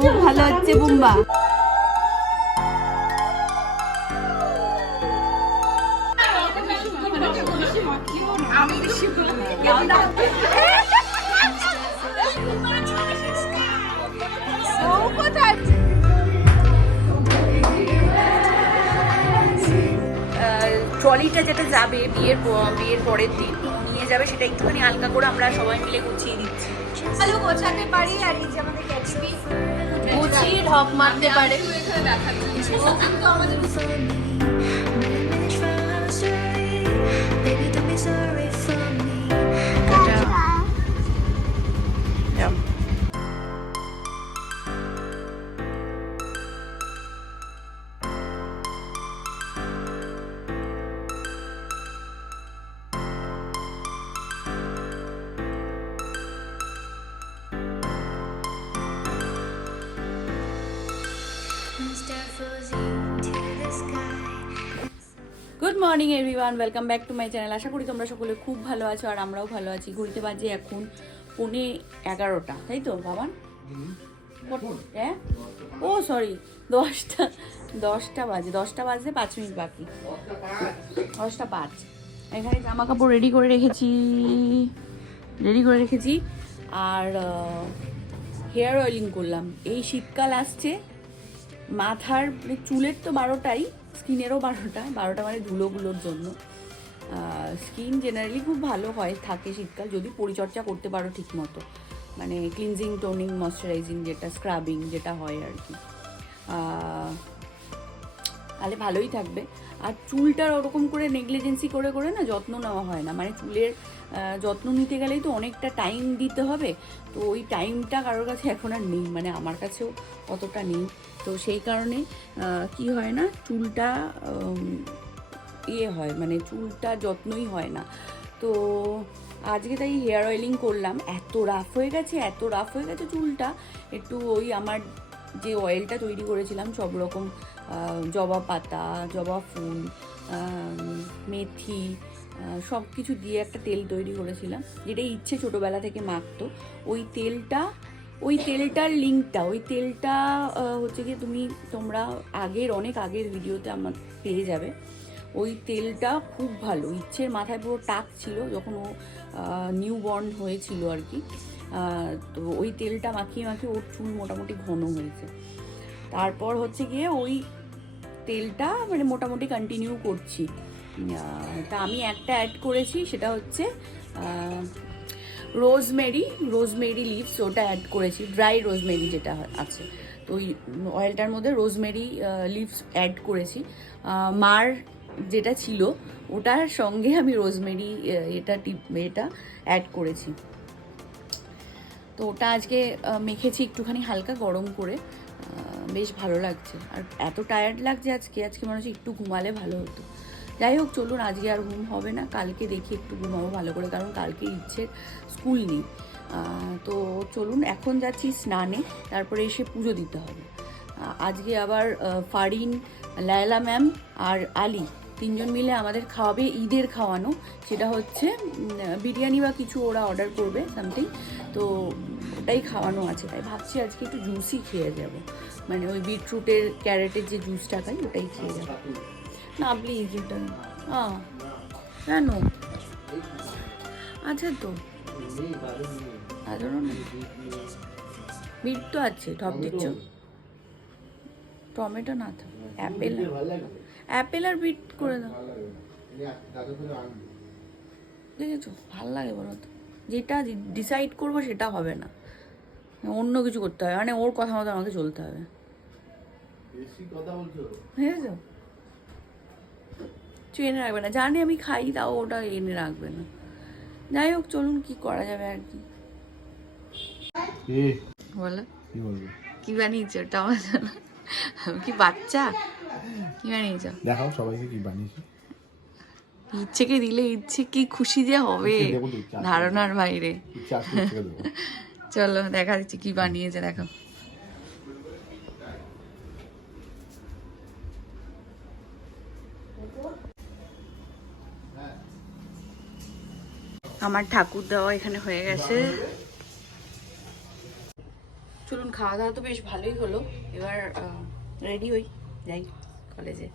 খুব ভালো হচ্ছে বুম্বা। ট্রলিটা যেটা যাবে বিয়ের বিয়ের পরের দিন যাবে সেটা একটুখানি হালকা করে আমরা সবাই মিলে গুছিয়ে দিচ্ছি। ভালো গোছাতে পারি আর এই যে আমাদের ক্যাচপি। গুছিয়ে ঢপ মারতে পারে। ও কিন্তু be good morning everyone welcome back to my channel আশা করি তোমরা সকলে খুব ভালো আছো আর আমরাও ভালো আছি। ঘুরতে বাজে এখন পৌনে এগারোটা তাই তো বাবান? হ্যাঁ? ও সরি দশটা দশটা বাজে দশটা বাজে পাঁচ মিনিট বাকি। দশটা পাঁচ। এখানে জামা কাপড় রেডি করে রেখেছি রেডি করে রেখেছি। আর হেয়ার অয়েলিং করলাম। এই শীতকাল আসছে মাথার মানে চুলের তো বারোটাই স্কিনেরও বারোটা বারোটা মানে ধুলোগুলোর জন্য। স্কিন জেনারেলি খুব ভালো হয়, থাকে শীতকাল, যদি পরিচর্যা করতে পারো ঠিক মতো মানে ক্লিনজিং টোনিং ময়শ্চারাইজিং যেটা স্ক্রাবিং যেটা হয় আর কি। তাহলে ভালোই থাকবে। আর চুলটার ওরকম করে নেগলিজেন্সি করে করে না যত্ন নেওয়া হয় না। মানে চুলের যত্ন নিতে গেলেই তো অনেকটা টাইম দিতে হবে। তো ওই টাইমটা কারোর কাছে এখন আর নেই। মানে আমার কাছেও অতটা নেই। তো সেই কারণে কি হয় না, চুলটা ইয়ে হয় মানে চুলটা যত্নই হয় না। তো আজকে তাই হেয়ার অয়েলিং করলাম। এত রাফ হয়ে গেছে, এত রাফ হয়ে গেছে চুলটা। একটু ওই আমার যে অয়েলটা তৈরি করেছিলাম, সব রকম জবা পাতা, জবা ফুল মেথি সব কিছু দিয়ে একটা তেল তৈরি করেছিলাম, যেটা ইচ্ছে ছোটোবেলা থেকে মাখতো। ওই তেলটা ওই তেলটার লিঙ্কটা ওই তেলটা হচ্ছে কি তুমি তোমরা আগের, অনেক আগের ভিডিওতে আমার পেয়ে যাবে। ওই তেলটা খুব ভালো, ইচ্ছের মাথায় পুরো টাক ছিল যখন ও নিউ বর্ন হয়েছিল আর কি। তো ওই তেলটা মাখিয়ে মাখিয়ে ওর চুল মোটামুটি ঘন হয়েছে। তারপর হচ্ছে গিয়ে ওই তেলটা মানে মোটামুটি কন্টিনিউ করছি। তা আমি একটা অ্যাড করেছি, সেটা হচ্ছে রোজমেরি রোজমেরি লিভস ওটা অ্যাড করেছি ড্রাই রোজমেরি যেটা আছে। তো ওই অয়েলটার মধ্যে রোজমেরি লিভস অ্যাড করেছি। মার যেটা ছিল, ওটার সঙ্গে আমি রোজমেরি এটা টিপ এটা অ্যাড করেছি। তো ওটা আজকে মেখেছি একটুখানি হালকা গরম করে। বেশ ভালো লাগছে। আর এত টায়ার্ড লাগছে আজকে আজকে মনে হচ্ছে একটু ঘুমালে ভালো হতো। যাই হোক, চলুন, আজকে আর ঘুম হবে না। কালকে দেখি একটু ঘুমাবো ভালো করে, কারণ কালকে ইচ্ছে স্কুল নেই। তো চলুন, এখন যাচ্ছি স্নানে, তারপরে এসে পুজো দিতে হবে। আজকে আবার ফারিন, লায়লা ম্যাম আর আলী তিনজন মিলে আমাদের খাওয়াবে, ঈদের খাওয়ানো। সেটা হচ্ছে বিরিয়ানি বা কিছু ওরা অর্ডার করবে সামথিং তো ওটাই খাওয়ানো আছে। তাই ভাবছি আজকে একটু জুসই খেয়ে যাব। মানে ওই বিটরুটের, ক্যারেটের যে জুসটা খাই, ওটাই খেয়ে যাব। না প্লিজ হ্যাঁ কেন আচ্ছা তো। বিট তো আছে টপ দিচ্ছ। টমেটো না তো অ্যাপেল অ্যাপেল আর বিট করে দাও। দেখেছ? ভালো লাগে বলো তো। যেটা ডিসাইড করব সেটা হবে না। অন্য কিছু করতে হবে। মানে ওর কথা মতো আমাকে চলতে হবে। বুঝেছ? কিছু এনে রাখবে না। জানি আমি খাই তাও ওটা এনে রাখবে না। যাই হোক চলুন কি করা যাবে আর কি। বলো। কি বলব? কি বানিয়েছো? টমেটো না? কি বাচ্চা? কি বানিয়েছো? দেখাও সবাইকে কি বানিয়েছি। ইচ্ছেকে দিলে ইচ্ছে কি খুশি যে হবে। ধারণার বাইরে। চলো দেখা দিচ্ছি কি বানিয়েছে দেখো। আমার ঠাকুর দেওয়া এখানে হয়ে গেছে। চলুন খাওয়া দাওয়া তো বেশ ভালোই হলো। এবার রেডি হই, যাই কলেজে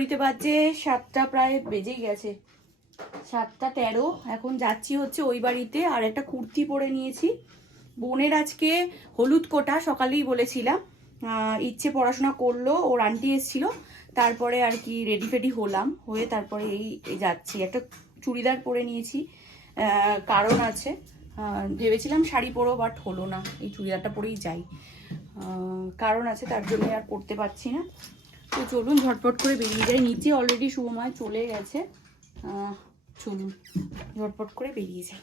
ঘড়িতে বাজছে সাতটা প্রায় বেজেই গেছে। সাতটা তেরো, এখন যাচ্ছি হচ্ছে ওই বাড়িতে, আর একটা কুর্তি পরে নিয়েছি। বোনের আজকে হলুদ কোটা, সকালেই বলেছিলাম। ইচ্ছে পড়াশোনা করল, ওর আন্টি এসেছিল, তারপরে আর কি রেডি ফেডি হলাম, হয়ে তারপরে এই যাচ্ছি। একটা চুড়িদার পরে নিয়েছি কারণ আছে। ভেবেছিলাম শাড়ি পরো বাট হলো না, এই চুড়িদারটা পরেই যাই। কারণ আছে, তার জন্য আর পড়তে পারছি না। তো চলুন ঝটপট করে বেরিয়ে যাই। নিচে অলরেডি শুভময় চলে গেছে। চলুন, ঝটপট করে বেরিয়ে যাই।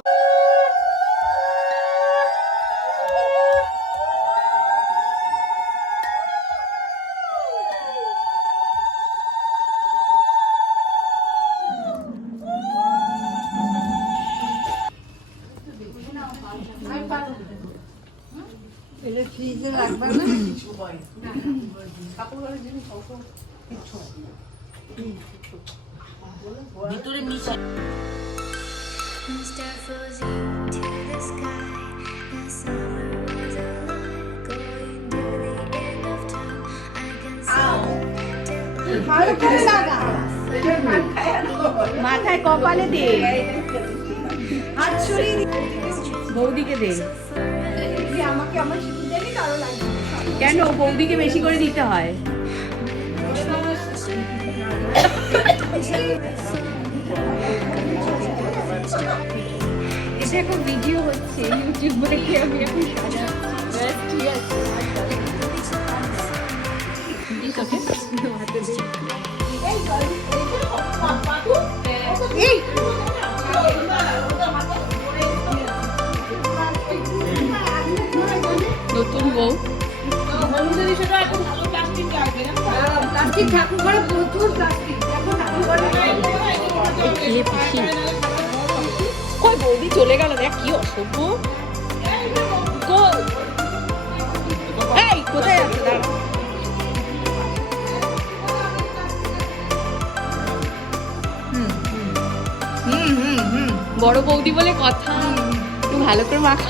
এইতে। Star frozen to the sky. The summer was alive, going to the end of time. I can see মাথায় কপালে দে বৌদিকে দে আমাকে আমার কেন বৌদিকে বেশি করে দিতে হয়? এটা এখন ভিডিও হচ্ছে ইউটিউব আমি এখন ঠিক আছে প্লাস্টিক ঠাকুর ঘরে প্রচুর প্লাস্টিক দেখো ঠাকুর ঘরে খেয়ে পিসি কই বৌদি চলে গেল দেখ কি অসভ্য। এই কোথায় দাঁড়া। বড় বৌদি বলে কথা। একটু ভালো করে মাখা।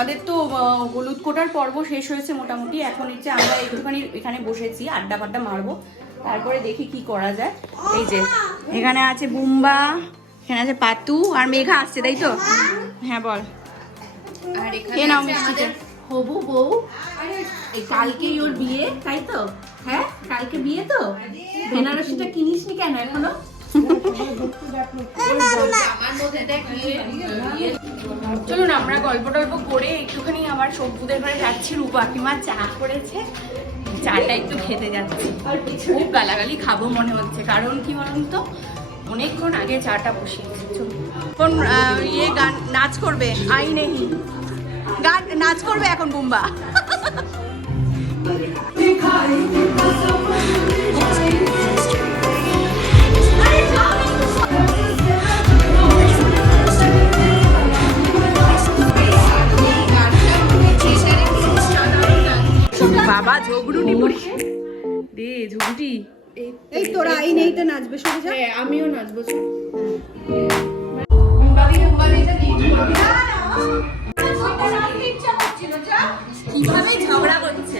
আমাদের তো হলুদ কোটার পর্ব শেষ হয়েছে মোটামুটি। এখন হচ্ছে আমরা একটুখানি এখানে বসেছি আড্ডা ফাড্ডা মারবো। তারপরে দেখি কি করা যায়। এই যে এখানে আছে বুম্বা এখানে আছে পাতু আর মেঘা আসছে তাই তো? হ্যাঁ বল। আর এখানে নাও আছে মিষ্টিটা। হবু বউ। এই কালকেই ওর বিয়ে তাই তো? হ্যাঁ কালকে বিয়ে তো? বেনারসিটা কিনিসনি কেন এখনও? চলুন আমরা গল্প টল্প করে একটুখানি আমার সবুদের ঘরে যাচ্ছি। রূপাকিমা চা করেছে চাটা একটু খেতে যাচ্ছি। খুব গালাগালি খাব মনে হচ্ছে কারণ কি বলুন তো অনেকক্ষণ আগে চাটা বসিয়েছি। কোন ইয়ে গান নাচ করবে? আই নেই। গান নাচ করবে এখন বুম্বা। বাবা ঝগড়ুনি পড়ছে দে ঝগড়ি এই তোরা আইন এইটা নাচবে সরে যা। আমিও নাচবো। কীভাবে ঝগড়া করছে।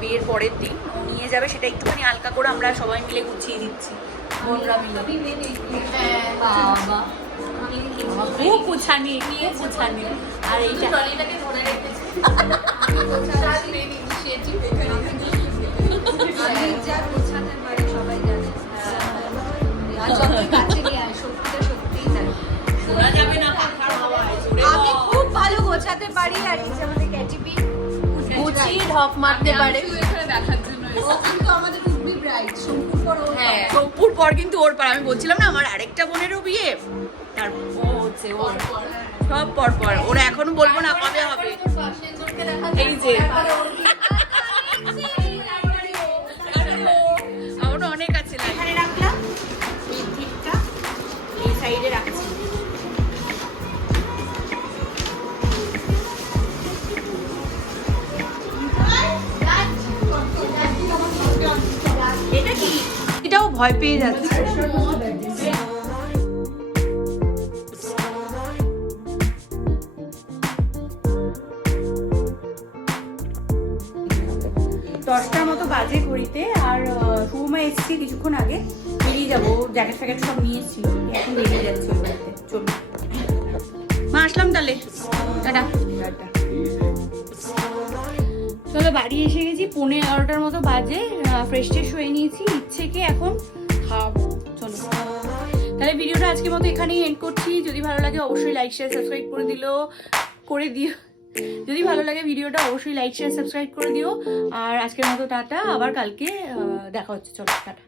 বিয়ের পরের দিন। ও নিয়ে যাবে সেটা একটুখানি হালকা করে আমরা সবাই মিলে গুছিয়ে দিচ্ছি। খুব গুছানি খুব গুছানি। আর এইটা ট্রলিটাকে ধরে রেখেছি। আমি যা গোছাতে পারি সবাই জানে। আর যত কাছে নিয়ে আয় সত্যিটা সত্যিই তাই শোনা যাবে না পাখার হাওয়ায়। জোরে আমি খুব ভালো গোছাতে পারি আর গুছিয়ে ঢপ মারতে পারে। ও কিন্তু আমাদের টুকবি ব্রাইট শঙ্কুর পর হ্যাঁ। সোমপুর পর কিন্তু ওর পর আমি বলছিলাম না আমার আরেকটা বোনেরও বিয়ে। তার ও হচ্ছে ওর। সব পর। পর ওরা এখনও বলব না কবে হবে। এই যে। ভয় পেয়ে যাচ্ছে। দশটার মতো বাজে ঘড়িতে আর শুভমা এসছি কিছুক্ষণ আগে। বেরিয়ে যাব জ্যাকেট ফ্যাকেট সব নিয়ে এসেছিল এখন বেরিয়ে যাচ্ছি চলুন। মা, আসলাম তাহলে। টাটা। টাটা। বাড়ি এসে গেছি, পৌনে এগারোটার মতো বাজে ফ্রেশ ট্রেশ হয়ে নিয়েছি, ইচ্ছেকে এখন খাওয়াবো। চলো। তাহলে ভিডিওটা আজকের মতো এখানেই এন্ড করছি। যদি ভালো লাগে অবশ্যই লাইক শেয়ার সাবস্ক্রাইব করে দিলো, করে দিও। যদি ভালো লাগে ভিডিওটা অবশ্যই লাইক শেয়ার সাবস্ক্রাইব করে দিও। আর আজকের মতো টাটা, আবার কালকে দেখা হচ্ছে। চলো, টাটা।